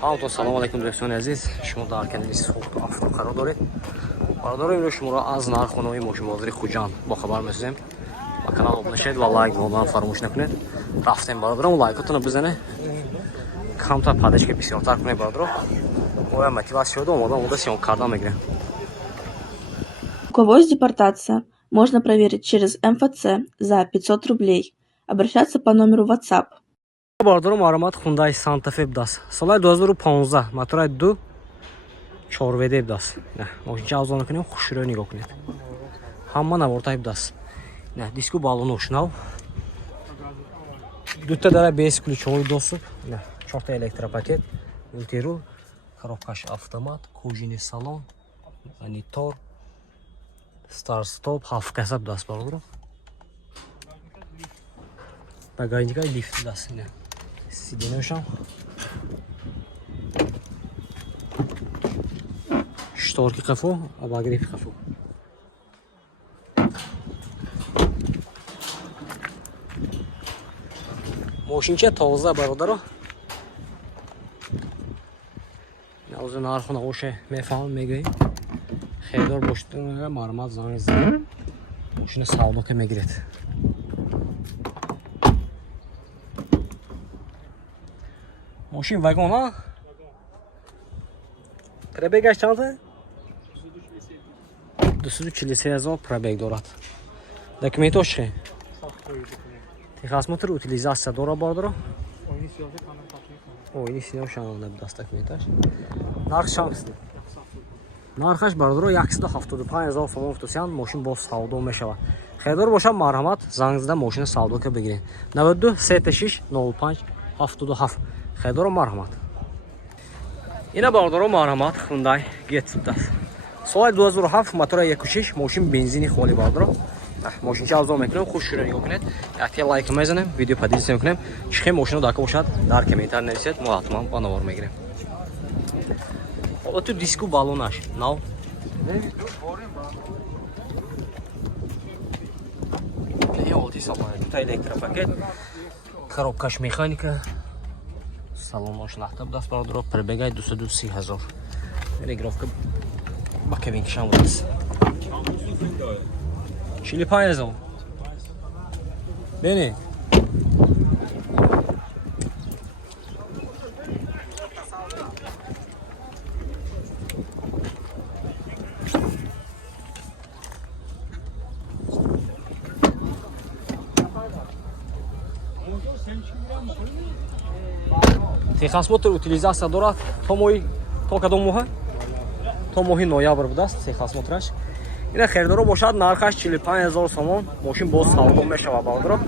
ҳаматон салом алайкум дӯстони азиз, шумо дар канали Сухт Авто қарор доред. Бародаро имрӯз шуморо аз нархонаҳои мошинбозари Хуҷанд бохабар месозем. Ба канал обуна шавед ва лайк додан фаромӯш накунед. Рафтем бародаро, лайкотонро бизанед, камтар падачка бисёртар кунед бародаро. Моя мотивация шуда омода сиём кардан мегирем. У кого есть депортация, можно проверить через МФЦ за 500 рублей. Обращаться по номеру WhatsApp. Бародаро маромат Hyundai Santa Fe будаст. Соли 2015 мотори 2 4WD будаст. Мошинча авзон кунем, хушро нигоҳ кунед. Ҳама навортай будаст. Диску баллону шунав. Дута дара без ключовой доступ. 4 электропакет, мультирул, коробкаш автомат, кожаный салон, монитор, старт-стоп, ҳафткаса будаст бародаро. Багажника лифт будаст. Сиденёшам шторки қафо, обогрев қафо. Мошинча тоза бародаро. Навз нархона оше мефаҳмем мегӯем. Хейдор бошед маромат занг зад. Мошина савдока мегиред. Мошин вагон, а? Пробегаш чанде? 243 000 пробег дорад. Документош чи? Техосмотр утилизация дора бародаро? Ойни сиёшам набудаст документаш. Нарх чанд? Нархаш бародаро 175 000 сомон футусян, мошин боз савдо мешавад. Хейдор бошад марҳамат, занг зада мошина савдока бигиред. 92 36 05 77. Хейдоро марҳамат. Ина бародаро марҳамат Hyundai Getz будаст. Соли 2007 мотори 1.6, мошин бензини холӣ бародаро. Мошинча авзон мекунем, хушро нигоҳ кунед. Якти лайк мезанем, видео подписка мекунем. Чихе мошина дака бошад, дар комментар нависед, мо ҳатман ба навор мегирем. Ҳоло ту диску баллонаш, нав. Ҳолти салон, дута электропакет, коробкаш механика. Салонош лахта будаст бародаро, пробегай 230 000. Регировка ба кабинкашам будаст. 45 000. Бени. Техосмотр утилизация дорад то моҳи то кадом моҳа? То моҳи ноябр будаст техосмотраш. Ина херидоро бошад, нархаш 45 000 сомон, мошин боз савдо мешавад бародаро.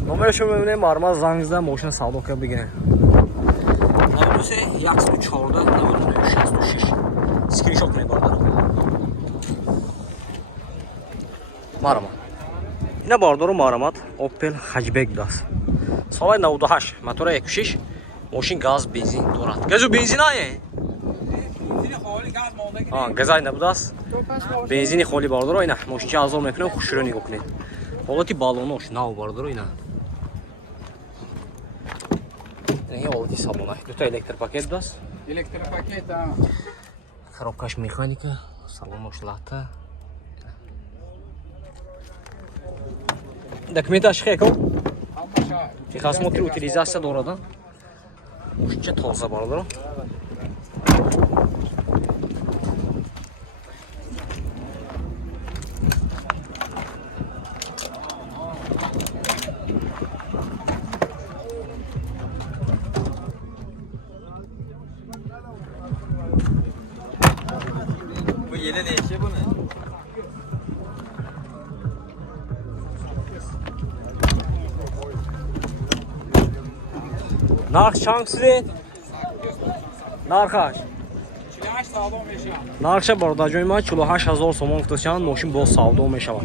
Номерашо мебинем, марма занг зада мошина савдока бигирем. 93 114 99 66. Скриншот кунед бародаро. Марама. Ина бародаро марамат Opel Hatchback будаст. Соли 98, мотори 1.6, мошин газ бензин дорад. Газу бензин ае? Газай набудаст. Бензини холӣ бародаро, ина мошинча авзон мекунем, хушро нигоҳ кунед. Ҳолати баллонош нав бародаро, ина. Ин ҳолати салона. Дута электропакет будаст. Электропакет, коробкаш механика, салонош лахта. Документаш хеко? Техосмотр утилизация дорад. Мошинча тоза бародаро. bu yeni ne işi bu ne? Narx çand sizin? Narxaş. Çilaş sağlam yaşa. Нархша бародарҷои ман 48 000 сомон футусян, мошин боз савдо мешавад.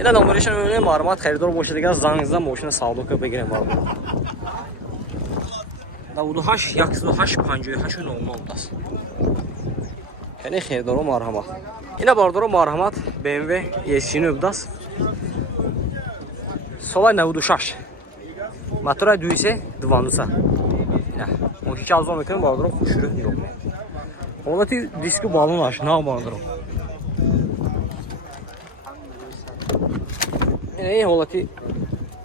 Ина номерешон мебинем, маълумот харидор бошад, дигар занг зада мошина савдока бигирем бародаро. 98 138 58 00 будаст. Хеле херидоро марҳамат. Ина бародаро марҳамат BMW E39 будаст. Соли 96. Мотори 212. Ина ماشین چالو میکنیم باردارم خوش رو نیرو حالتی دیسکو بالون aç نه باردارم این حالتی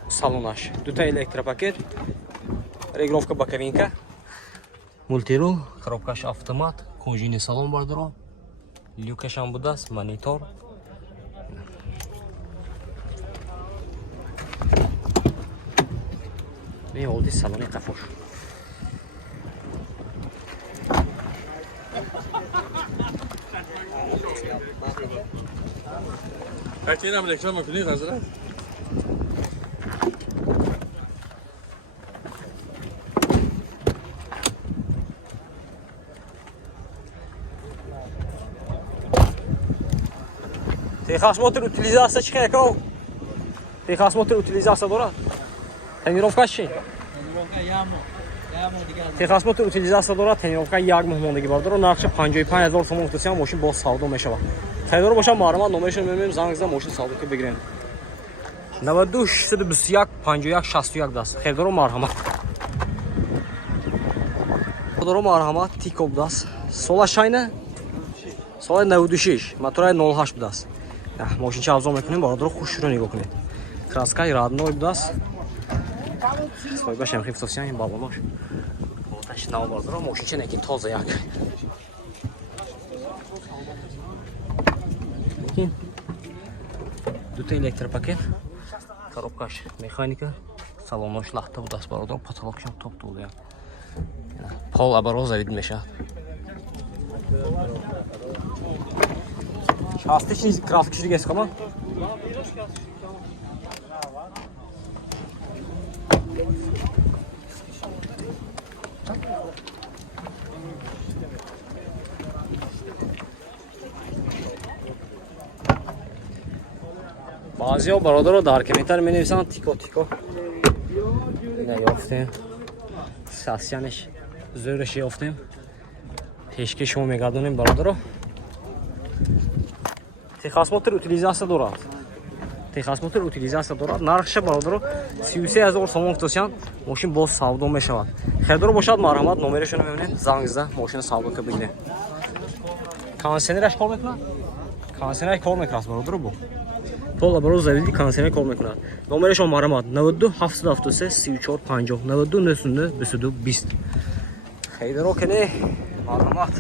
salon aç دوتا elektropaket регулировка боковинка мультирул коробкаш автомат кожаный салон باردارم люкаш هم буде است монитор این حالتی салони قفوش Belki yine mi reklam yapıyorsunuz hazır? Техосмотр утилизация чихеков. Техосмотр утилизация дорад. Тренировка чи? Тренировка яму. Яму дигар. Техосмотр утилизация дорад. Тренировка 1 моҳмондагӣ бардор. Нархи 55000 сомон гуфтасиям мошин боз савдо мешавад. Хайдор бошам маърамат номерашон мемем занг зада мошин савдо ки бигирем. 92 621 51 61 даст. Хайдор марҳамат. Хайдор марҳамат тикоб даст. Сола шайна? Сола 96. Мотора 08 будаст. ماشین افزار میکنیم برادر خوش رو نگاه کنید کراسکای رادنوی بوداست سوی باشم خیلی فسیان این بابا ماش آتش نو برادر ماشین چه نکی تازه یک ببین دو تا الکتروپاکت коробкаш механика салонош лахта будааст бародар потолокшам топ дулия пол абаро завид мешавад Частичный краски шириге скама. Баъзеҳо бародаро дар комментар менависанд тико ина ёфтем сасянаш зӯраш ёфтем пешки шумо мегардонем бародаро Техосмотр утилизация дорад. Техосмотр утилизация дорад. Нархша бародаро 33000 сомон гуфтасиям мошин боз савдо мешавад. Хайдор бошад марҳамат номерашон мебинед занг зада мошин савдо ка бигирем. Кондитсионераш кор мекунад? Кондитсионер кор мекунад бародаро бо. Пол абаро завиди кондитсионер кор мекунад. Номерашон марҳамат 92 773 34 50 92 9 22 20. Хайдор кene марҳамат